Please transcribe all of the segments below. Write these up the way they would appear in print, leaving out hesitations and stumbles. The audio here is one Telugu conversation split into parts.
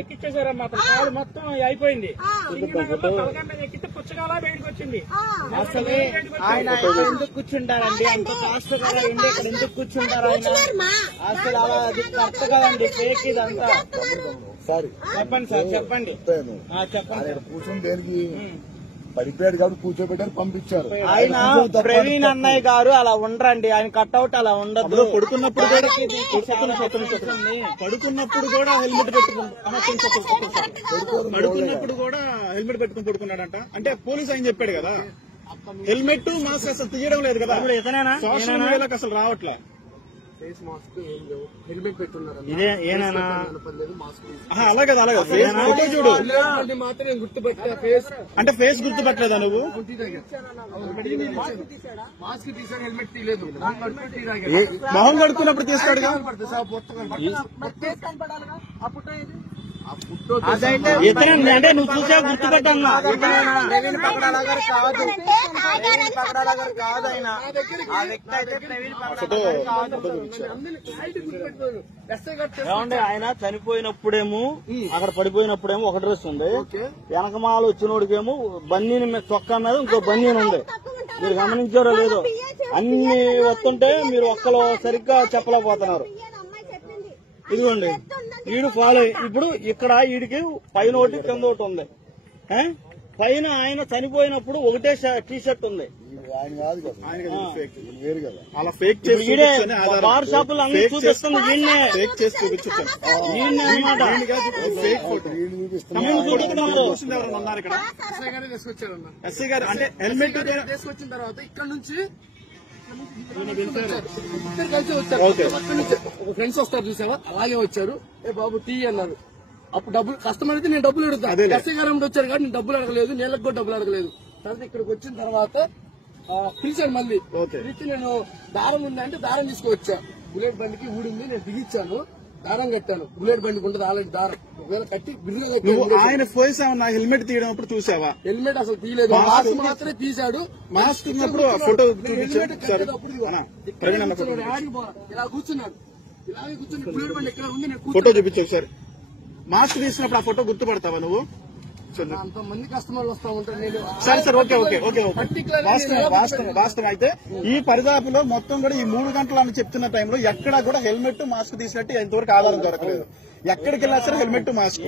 ఎక్కిచ్చేసారమ్మా కాలు మొత్తం అయిపోయింది. తలకాయ మీద ఎక్కితే పుచ్చకాల బయటకు వచ్చింది. అసలు ఆయన ఎందుకు కూర్చుంటారండి? అంత కాస్ట్ కదా ఇండి ఇక్కడ ఎందుకు కూర్చుంటారు ఆయన? అసలు అలా అది కరెక్ట్ కదండి, ఫేక్ ఇదంతా. చెప్పండి సార్, చెప్పండి చెప్పండి. కూర్చొని దేనికి పడిపోయాడు కాబట్టి కూర్చోబెట్టారు, పంపించారు. ఆయన ప్రవీణ్ అన్నయ్య గారు అలా ఉండరండి, ఆయన కట్అవుట్ అలా ఉండదు. పడుకున్నప్పుడు కూడా హెల్మెట్ పెట్టుకుని పడుకున్నాడంట. అంటే పోలీసు ఆయన చెప్పాడు కదా, హెల్మెట్ మాస్క్ అసలు తీయడం లేదు కదా, సోషల్ మీడియాలోకి అసలు రావట్లే. హెల్మెట్ పెట్టున్నారు అలాగే అలాగే ఫోటో చూడు. అంటే ఫేస్ గుర్తుపట్టలేదా నువ్వు? మాస్క్ తీసాడు, హెల్మెట్ తీయలేదు. మొహం కడుక్కున్నప్పుడు తీస్తాడు. అంటే నువ్వు చూసా గుర్తుపెట్టన్నా? ప్రవీణ్ పగడాల గారు కాదు, ప్రవీణ్ పగడాల గారు కాదు ఆయన. ఆ వ్యక్తి అయితే ప్రవీణ్ పగడాల కాదు. ఏమండి ఆయన చనిపోయినప్పుడేమో అక్కడ పడిపోయినప్పుడేమో ఒక డ్రెస్ ఉంది, వెనకమాల వచ్చినోడికేమో బన్నీని చొక్కా మీద ఇంకో బన్నీని ఉంది. మీరు గమనించారో లేదో? అన్ని వస్తుంటే మీరు ఒక్కలో సరిగ్గా చెప్పలేకపోతున్నారు. ఇదిగోండి వీడు ఫాలో. ఇప్పుడు ఇక్కడ వీడికి పైన ఒకటి కింద ఒకటి ఉంది. పైన ఆయన చనిపోయినప్పుడు ఒకటే టీ షర్ట్ ఉంది. అలా ఫేక్ బార్ షాపులు అన్ని చూపిస్తుంది వీళ్ళనే. ఎస్ఐ గారు అంటే హెల్మెట్ తీసుకొచ్చిన తర్వాత ఇక్కడ నుంచి ఇద్దరు కలిసి వచ్చారు. ఫ్రెండ్స్ వస్తారు చూసావా, అలాగే వచ్చారు. ఏ బాబు టీ అన్నారు. అప్పుడు డబ్బులు కస్టమర్ అయితే నేను డబ్బులు అడుగుతాను. ఎస్ఐ గారు వచ్చారు కాబట్టి నేను డబ్బులు అడగలేదు, నీళ్ళకి కూడా డబ్బులు అడగలేదు. తర్వాత ఇక్కడికి వచ్చిన తర్వాత పిలిచాను మళ్ళీ. పిలిచి నేను దారం ఉందంటే దారం తీసుకువచ్చా. బుల్లెట్ బండికి ఊడింది, నేను దిగిచ్చాను, దారం కట్టాను. బుల్లెట్ బండికి ఉంటుంది ఆల్రెడీ దారం, ఒకవేళ కట్టి బిర్రుగా. ఆయన ఫోన్ హెల్మెట్ తీయడం అప్పుడు చూసావా? హెల్మెట్ అసలు తీయలేదు, మాస్క్ మాత్రమే తీశాడు. మాస్క్ ఉన్నప్పుడు ఫోటో ఇలా కూర్చున్నాడు, ఇలాగే కూర్చుని బుల్లెట్ బండి ఎక్కడ ఉంది, నేను ఫోటో చూపించావు సార్. మాస్క్ తీసినప్పుడు ఆ ఫోటో గుర్తుపడతావా నువ్వు? అంతమంది కస్టమర్లు వస్తా ఉంటారు. నేను సరే సార్, ఓకే ఓకే ఓకే వాస్తవం. అయితే ఈ పరిదాపులో మొత్తం కూడా ఈ 3 గంటలు అని చెప్తున్న టైంలో ఎక్కడా కూడా హెల్మెట్ మాస్క్ తీసినట్టు ఎంతవరకు ఆధారం దొరకలేదు. ఎక్కడికి వెళ్ళా సరే హెల్మెట్ మాస్క్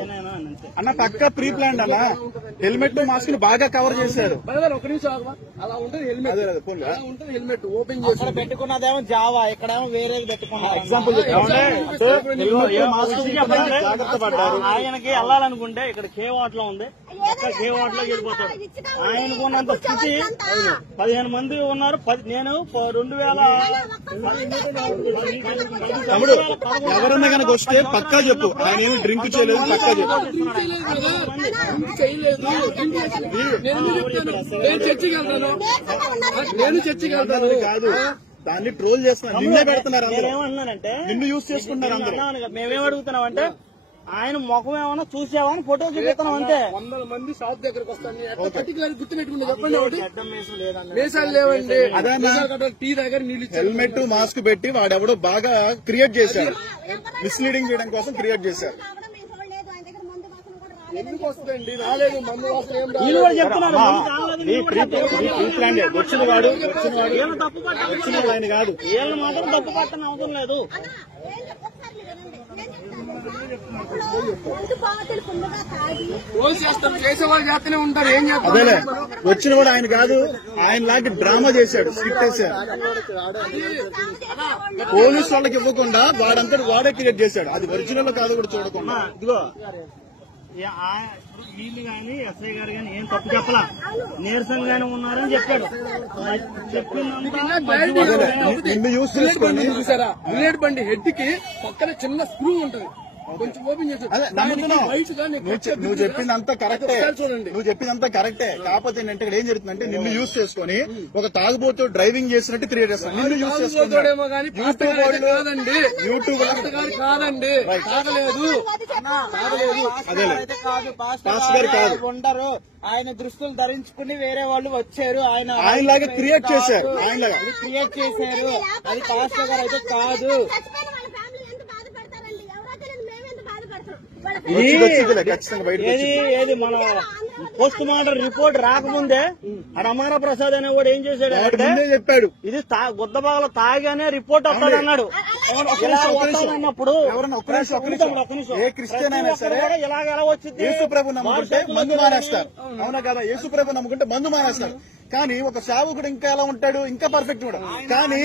అన్న పక్క ప్రీ ప్లాన్ అన్న. హెల్మెట్ మాస్క్ ని బాగా కవర్ చేశారు. ఒక నిమిషం అలా ఉంటుంది హెల్మెట్, అలా ఉంటుంది హెల్మెట్ ఓపెన్ చేసి పెట్టుకున్నదేమో జావా, ఇక్కడేమో వేరేది పెట్టుకున్నారు. ఎగ్జాంపుల్ జాగ్రత్త పడ్డారు. ఆయనకి వెళ్ళాలనుకుంటే ఇక్కడ కేవాట్ లో ఉంది, కేవాట్ లోకి వెళ్ళిపోతాడు. ఆయనకు ఉన్నంత స్థితి 15 మంది ఉన్నారు. నేను 2000 తమ్ముడు ఎవరన్నా కనుక వస్తే పక్కా చెప్పు, ఆయన ఏమి డ్రింక్ చేయలేదు, పక్కా చెప్పు. నేను చర్చికి వెళ్తాను కాదు, దాన్ని ట్రోల్ చేస్తున్నారు, నిన్నే పెడుతున్నారు. ఏమంటున్నానంటే నిన్ను యూజ్ చేసుకుంటున్నారు అందరూ. మేమేం అడుగుతున్నాం అంటే ఆయన ముఖం ఏమన్నా చూసావా అని ఫోటో చూపిస్తున్నాం అంతే. 100 మంది షాప్ దగ్గరకు వస్తాను, పర్టికులర్ గుర్తుపెట్టుకుంటే చెప్పండి. ఒకటి మేసాలు లేవండి, టీ దగ్గర నీళ్ళు. హెల్మెట్ మాస్క్ పెట్టి వాడెవడో బాగా క్రియేట్ చేశారు, మిస్లీడింగ్ చేయడం కోసం క్రియేట్ చేశారు. ఎందుకు వస్తుందండి? రాలేదు, మందు వాసన ఏం వీళ్ళు కూడా చెప్తున్నారు వచ్చిన వాడు ఆయన కాదు, వీళ్ళు మాత్రం తప్పు పట్టని అవసరం లేదు. చేసేవాళ్ళు చేస్తూనే ఉంటారు, ఏం చేస్తారు? అదేలే, వచ్చిన వాడు ఆయన కాదు, ఆయన లాంటి డ్రామా చేశాడు, స్క్రిప్ట్ వేశాడు. పోలీసు వాళ్ళకి ఇవ్వకుండా వాడంతా వాడే క్రియేట్ చేశాడు. అది ఒరిజినల్ కాదు కూడా చూడకుండా. ఇదిగో వీళ్ళు గాని ఎస్ఐ గారు గాని ఏం తప్పు చెప్పలా, నీరసంగానే ఉన్నారని చెప్పాడు. నిన్ను యూజ్ చేసుకొని చూసారా, బుల్లెట్ బండి హెడ్ కి పక్కన చిన్న స్క్రూ ఉంటది, కొంచెం ఓపెన్ చేసి నువ్వు చెప్పిందంతా కరెక్టే, నువ్వు చెప్పిందంతా కరెక్టే. కాకపోతే ఏంటంటే ఇక్కడ ఏం జరుగుతుందంటే నిన్ను యూజ్ చేసుకుని ఒక తాగుబోతు డ్రైవింగ్ చేసినట్టు క్రియేట్ చేస్తాను. నిన్ను యూజ్ చేసుకోవడేమో కానీ యూట్యూబ్ కాదండి, యూట్యూబ్ కాదండి, తాగలేదు. పాస్టర్ గారు కాదు, ఉండరు. ఆయన దుస్తులు ధరించుకుని వేరే వాళ్ళు వచ్చారు, ఆయనలాగా క్రియేట్ చేశారు. క్రియేట్ చేశారు, అది పాస్టర్ గారు అయితే కాదు. వచ్చిందిలే, ఖచ్చితంగా బయటకు ఏది ఏది మన పోస్ట్ మార్టం రిపోర్ట్ రాకముందే ఆ అమర ప్రసాద్ అనేవాడు ఏం చేశాడు అంటే చెప్పాడు. ఇది గుద్దబాగలో తాగానే రిపోర్ట్ వస్తుంది అన్నాడు. అన్నప్పుడు ఏ క్రిస్టియన్ అయినా సరే ఇలాగ ఎలా వచ్చింది? యేసు ప్రభు నమ్ముకుంటే మందు మానేస్తారు, అవునా కదా? యేసు ప్రభు నమ్ముకుంటే మందు మానేస్తారు. కానీ ఒక సేవకుడు ఇంకా ఎలా ఉంటాడు? ఇంకా పర్ఫెక్ట్ కూడా. కానీ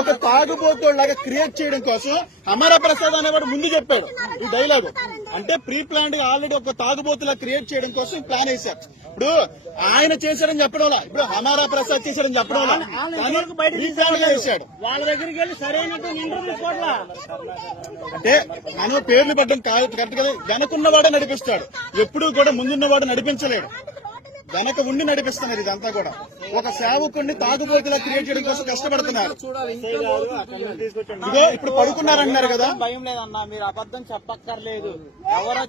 ఒక తాగుబోతులాగా క్రియేట్ చేయడం కోసం అమర ప్రసాద్ అనేవాడు ముందు చెప్పాడు ఈ డైలాగ్. అంటే ప్రీ ప్లాన్ గా ఆల్రెడీ ఒక తాగుబోతులా క్రియేట్ చేయడం కోసం ప్లాన్ వేశారు. ఇప్పుడు ఆయన చేశాడని చెప్పడం, ఇప్పుడు అమర ప్రసాద్ చేశాడని చెప్పడం చేశాడు. వాళ్ళ దగ్గరికి వెళ్ళి సరైన ఇంటర్వ్యూ అంటే మనం పేర్లు పెట్టడం కరెక్ట్ కదా. వెనకున్నవాడే నడిపిస్తాడు, ఎప్పుడూ కూడా ముందున్నవాడు నడిపించలేడు. వెనక ఉండి నడిపిస్తున్నారు. ఇదంతా కూడా ఒక సేవకుడిని తాగుబోతులా క్రియేట్ చేయడం కోసం కష్టపడుతున్నారు. ఇదో ఇప్పుడు పడుకున్నారన్నారు కదా. భయం లేదన్నా, మీరు అబద్ధం చెప్పక్కర్లేదు. ఎవరో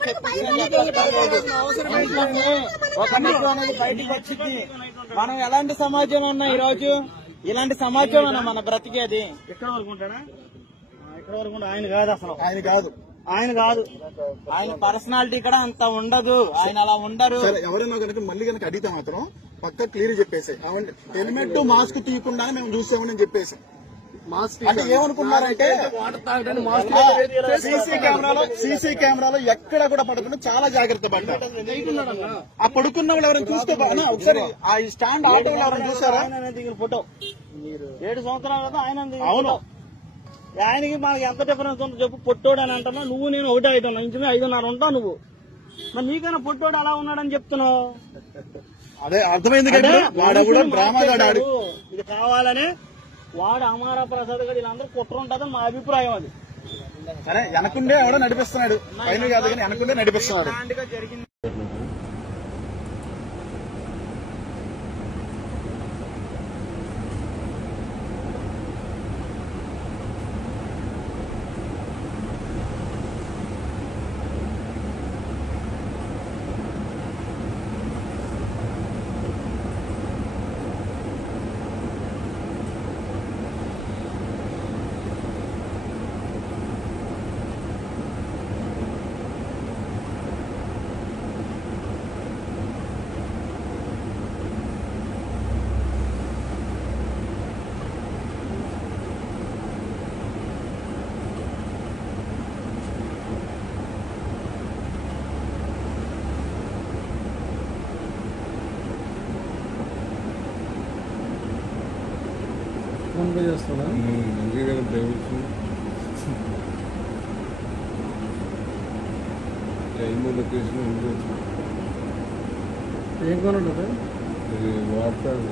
ఒక నిజం అనేది బయటికి వచ్చింది. మనం ఎలాంటి సమాజం ఉన్నా ఈ రోజు ఇలాంటి సమాజం అన్నా మన బ్రతికేది. ఎక్కడ వరకు ఉంటాడా? ఎక్కడ వరకు? ఆయన కాదు, అసలు ఆయన కాదు. ఆయన పర్సనాలిటీ కూడా అంత ఉండదు. ఆయన అలా ఉండరు. ఎవరైనా కనుక మళ్ళీ కనుక అడిగితే మాత్రం పక్క క్లియర్ చెప్పేసి, హెల్మెట్ మాస్క్ తీయకుండానే మేము చూసామని చెప్పేసి. అంటే ఏమనుకున్నారంటే సీసీ కెమెరాలో ఎక్కడ కూడా పడకుండా చాలా జాగ్రత్త పడ్డారు. ఆ పడుకున్న వాళ్ళు ఎవరైనా చూస్తే ఒకసారి ఆ స్టాండ్ ఆటో ఎవరైనా చూసారా? ఫోటో 7 సంవత్సరాల కదా ఆయన. అవును, ఆయనకి మనకి ఎంత డిఫరెన్స్ ఉందో చెప్పు. పొట్టోడు అని అంటున్నావు నువ్వు, నేను ఒకటే 5 ఇంచు 5.5 ఉంటావు నువ్వు. మరి నీకైనా పొట్టోడు ఎలా ఉన్నాడని చెప్తున్నావు? అదే అర్థమైంది కదా. వాడు కూడా డ్రామాగాడు. ఇది కావాలని వాడు అమర ప్రసాద్ గారు వీళ్ళందరూ కుట్ర ఉంటుందని మా అభిప్రాయం. అది సరే, వెనకుండే ఎవడో నడిపిస్తున్నాడు, పైన కాదు కానీ వెనకుండే నడిపిస్తున్నాడు. జరిగింది. ఫోన్ పే చేస్తాడా? ఏం కొనుంటుంది? వాట్సాప్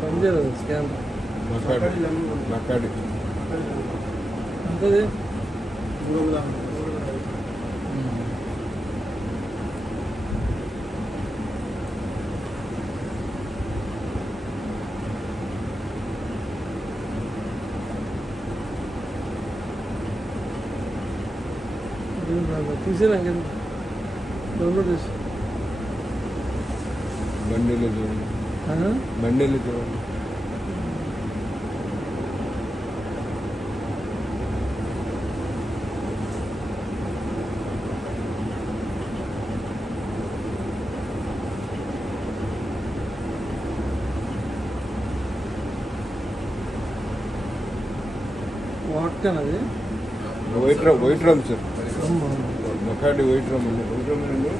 పనిచేయదు స్కాన్. నక్కాడి ఎంతది? తీసేనా డౌన్లోడ్ చేసి బండిలో చూడండి, బండిలో చూడండి. వాట్కాన్ అది వైట్ రమ్ సార్, నకాడి వైట్ రమ్ అండి. వైట్ రమ్ అండి.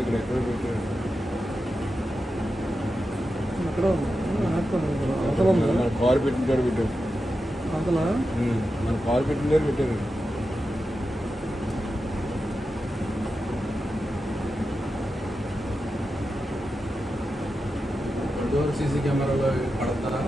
ఇక్కడ ఎక్కడ పెట్టారు? అక్కడ మన కార్ పెట్టిన కాడ పెట్టారు. అంతలా మన కార్ పెట్టిన దగ్గర పెట్టారు. సీసీ కెమెరాలో పడతారా?